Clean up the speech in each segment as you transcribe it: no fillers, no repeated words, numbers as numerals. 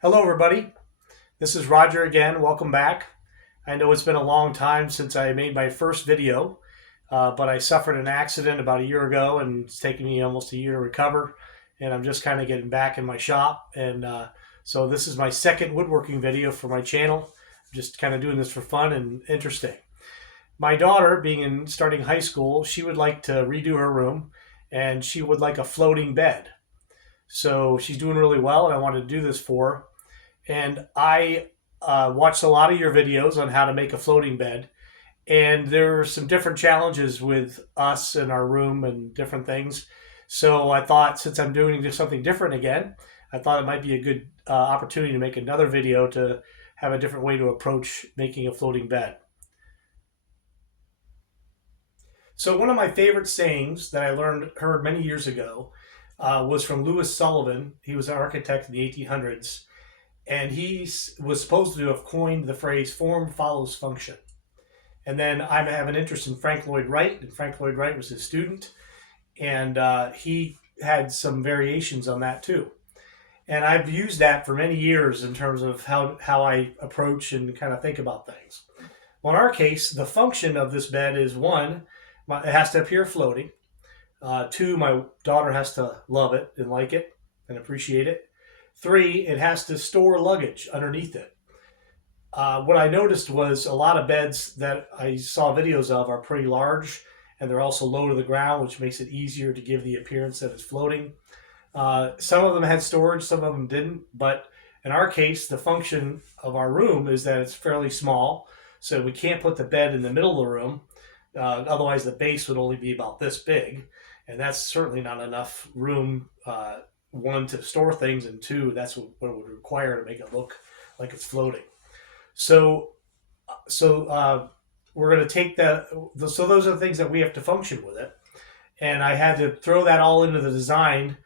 Hello, everybody. This is Roger again. Welcome back. I know it's been a long time since I made my first video, but I suffered an accident about a year ago, and it's taken me almost a year to recover. And I'm just kind of getting back in my shop. So this is my second woodworking video for my channel. I'm just kind of doing this for fun and interesting. My daughter, being in starting high school, she would like to redo her room, and she would like a floating bed. So she's doing really well, and I wanted to do this for her. And I watched a lot of your videos on how to make a floating bed. And there are some different challenges with us and our room and different things. So I thought, since I'm doing just something different again, I thought it might be a good opportunity to make another video to have a different way to approach making a floating bed. So one of my favorite sayings that I heard many years ago was from Louis Sullivan. He was an architect in the 1800s, and he was supposed to have coined the phrase "form follows function." And then I have an interest in Frank Lloyd Wright, and Frank Lloyd Wright was his student, and he had some variations on that too. And I've used that for many years in terms of how I approach and kind of think about things. Well, in our case, the function of this bed is one, it has to appear floating. Two, my daughter has to love it and like it and appreciate it. Three, it has to store luggage underneath it. What I noticed was a lot of beds that I saw videos of are pretty large, and they're also low to the ground, which makes it easier to give the appearance that it's floating. Some of them had storage, some of them didn't, but in our case, the function of our room is that it's fairly small, so we can't put the bed in the middle of the room. Otherwise, the base would only be about this big, and that's certainly not enough room. One, to store things, and two, that's what it would require to make it look like it's floating. So we're going to take that. So those are the things that we have to function with it, and I had to throw that all into the design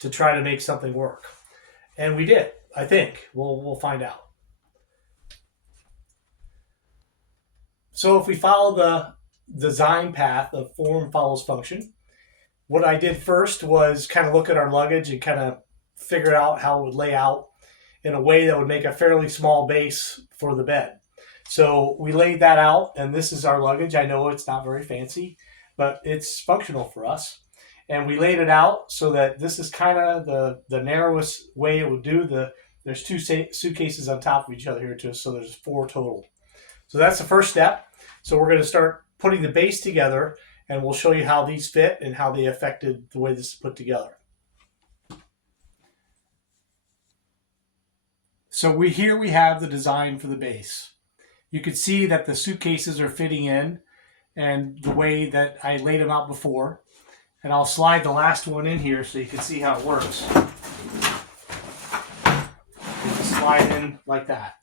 to try to make something work, and we did. I think we'll find out. So if we follow the design path of form follows function, what I did first was kind of look at our luggage and kind of figure out how it would lay out in a way that would make a fairly small base for the bed. So we laid that out, and this is our luggage. I know it's not very fancy, but it's functional for us. And we laid it out so that this is kind of the narrowest way it would do. There's two suitcases on top of each other here too, so there's four total. So that's the first step. So we're going to start putting the base together, and we'll show you how these fit and how they affected the way this is put together. So here we have the design for the base. You can see that the suitcases are fitting in and the way that I laid them out before. And I'll slide the last one in here so you can see how it works. Just slide in like that.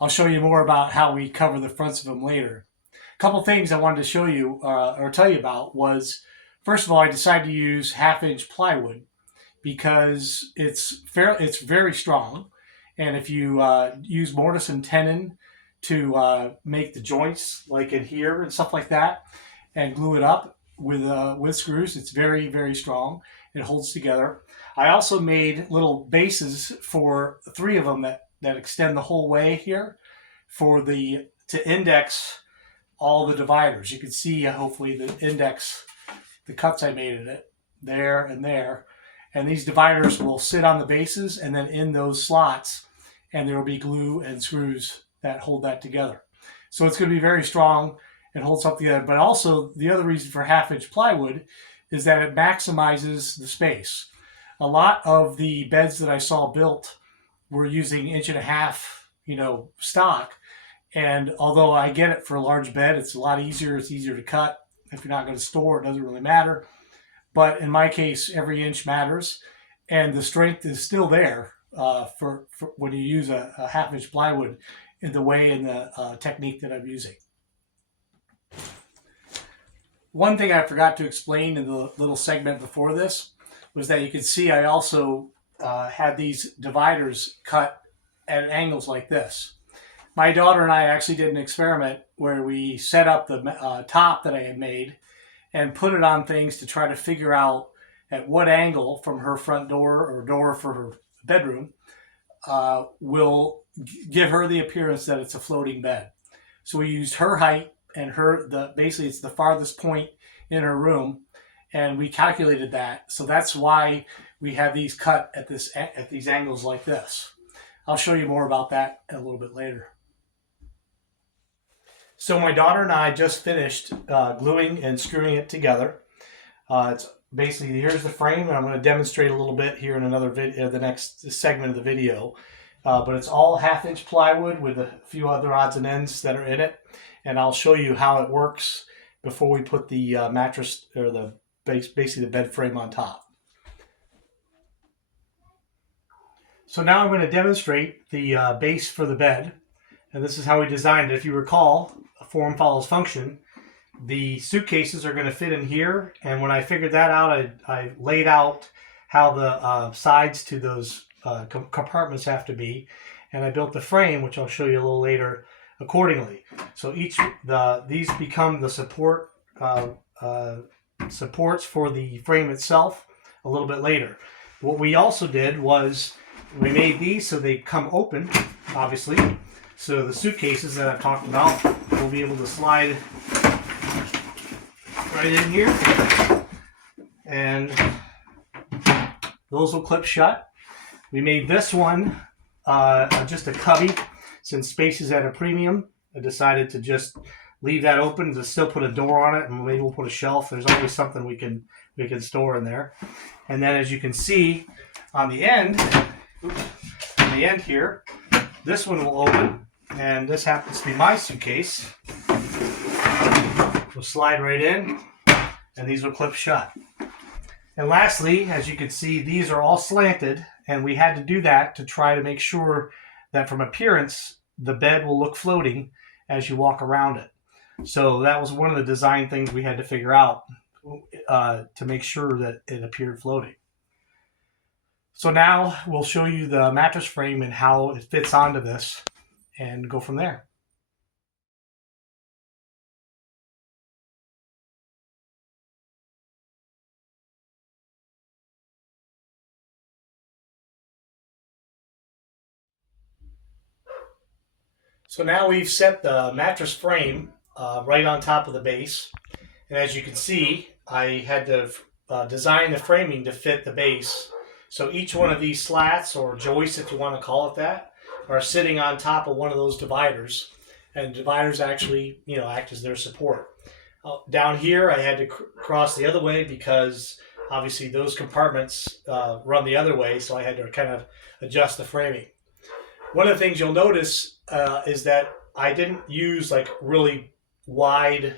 I'll show you more about how we cover the fronts of them later. A couple things I wanted to show you or tell you about was, first of all, I decided to use 1/2-inch plywood because it's very strong, and if you use mortise and tenon to make the joints, like in here and stuff like that, and glue it up with screws, it's very, very strong. It holds together. I also made little bases for 3 of them that extend the whole way here to index all the dividers. You can see hopefully the index, the cuts I made in it there and there. And these dividers will sit on the bases and then in those slots, and there will be glue and screws that hold that together. So it's going to be very strong and hold something together. But also the other reason for 1/2-inch plywood is that it maximizes the space. A lot of the beds that I saw built were using 1.5 inch stock. And although I get it for a large bed, it's a lot easier. It's easier to cut. If you're not going to store, it doesn't really matter. But in my case, every inch matters, and the strength is still there for when you use a 1/2-inch plywood in the way and the technique that I'm using. One thing I forgot to explain in the little segment before this was that you can see I also had these dividers cut at angles like this. My daughter and I actually did an experiment where we set up the top that I had made and put it on things to try to figure out at what angle from her front door or door for her bedroom will give her the appearance that it's a floating bed. So we used her height and basically it's the farthest point in her room, and we calculated that. So that's why we have these cut at these angles like this. I'll show you more about that a little bit later. So my daughter and I just finished gluing and screwing it together. It's basically, here's the frame, and I'm going to demonstrate a little bit here in another video, the next segment of the video. But it's all 1/2-inch plywood with a few other odds and ends that are in it, and I'll show you how it works before we put the mattress, or basically the bed frame on top. So now I'm going to demonstrate the base for the bed, and this is how we designed it. If you recall, form follows function. The suitcases are going to fit in here, and when I figured that out, I laid out how the sides to those compartments have to be, and I built the frame, which I'll show you a little later, accordingly. So these become the supports for the frame itself a little bit later. What we also did was we made these so they come open, obviously. So the suitcases that I've talked about will be able to slide right in here, and those will clip shut. We made this one just a cubby. Since space is at a premium, I decided to just leave that open, to still put a door on it, and maybe we'll put a shelf. There's always something we can store in there. And then, as you can see on the end, here, this one will open, and this happens to be my suitcase. Will slide right in, and these will clip shut. And lastly, as you can see, these are all slanted, and we had to do that to try to make sure that from appearance, the bed will look floating as you walk around it. So that was one of the design things we had to figure out to make sure that it appeared floating. So now we'll show you the mattress frame and how it fits onto this and go from there. So now we've set the mattress frame right on top of the base. And as you can see, I had to design the framing to fit the base. So each one of these slats, or joists if you want to call it that, are sitting on top of one of those dividers. And dividers actually, act as their support. Down here, I had to cross the other way because obviously those compartments run the other way, so I had to kind of adjust the framing. One of the things you'll notice is that I didn't use like really wide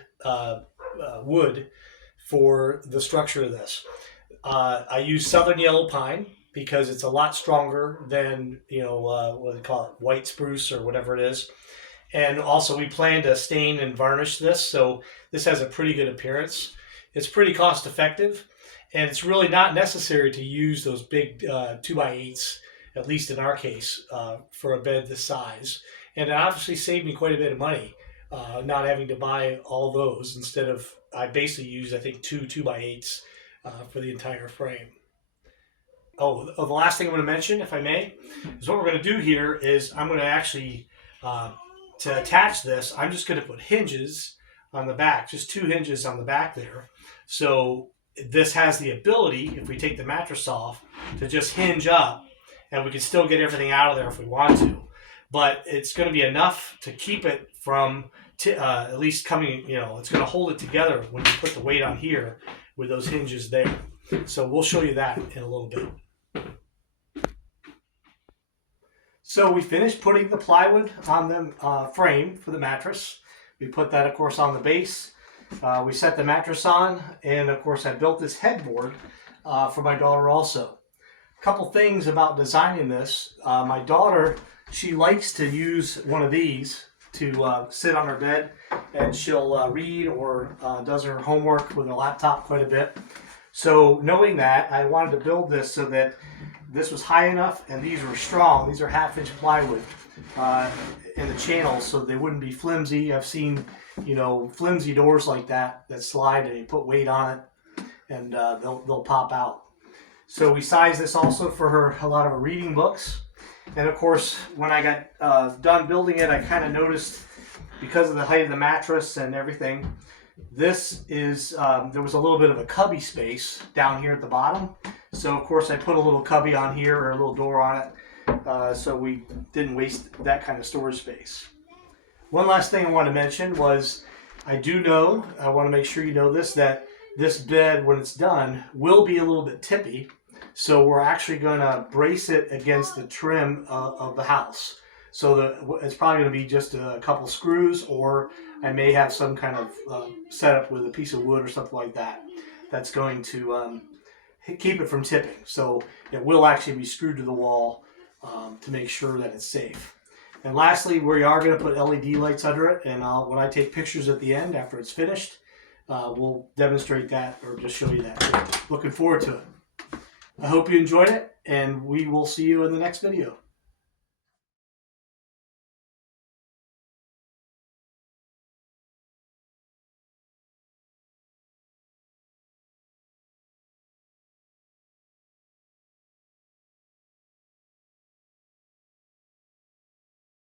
wood for the structure of this. I used southern yellow pine because it's a lot stronger than what they call it, white spruce or whatever it is. And also we plan to stain and varnish this, so this has a pretty good appearance. It's pretty cost effective, and it's really not necessary to use those big 2x8s, at least in our case, for a bed this size. And it obviously saved me quite a bit of money, not having to buy all those. Instead of, I basically used, I think, 2x8s for the entire frame. The last thing I'm going to mention, if I may, is what we're going to do here is I'm going to actually, to attach this, I'm just going to put hinges on the back, just 2 hinges on the back there. So this has the ability, if we take the mattress off, to just hinge up, and we can still get everything out of there if we want to. But it's going to be enough to keep it from at least coming, it's going to hold it together when you put the weight on here with those hinges there. So we'll show you that in a little bit. So we finished putting the plywood on the frame for the mattress. We put that, of course, on the base. We set the mattress on, and of course I built this headboard for my daughter also. A couple things about designing this. My daughter, she likes to use one of these to sit on her bed, and she'll read or does her homework with her laptop quite a bit. So knowing that, I wanted to build this so that this was high enough and these were strong. These are 1/2-inch plywood in the channels, so they wouldn't be flimsy. I've seen, flimsy doors like that slide and you put weight on it, and they'll pop out. So we sized this also for a lot of her reading books. And of course, when I got done building it, I kind of noticed, because of the height of the mattress and everything, this is, there was a little bit of a cubby space down here at the bottom. So of course I put a little cubby on here, or a little door on it, so we didn't waste that kind of storage space. One last thing I want to mention was, I want to make sure you know this, that this bed, when it's done, will be a little bit tippy. So we're actually going to brace it against the trim of the house. So it's probably going to be just a couple screws, or I may have some kind of setup with a piece of wood or something like that. That's going to keep it from tipping. So it will actually be screwed to the wall to make sure that it's safe. And lastly, we are going to put LED lights under it, and when I take pictures at the end after it's finished, we'll demonstrate that, or just show you that. Looking forward to it. I hope you enjoyed it, and we will see you in the next video.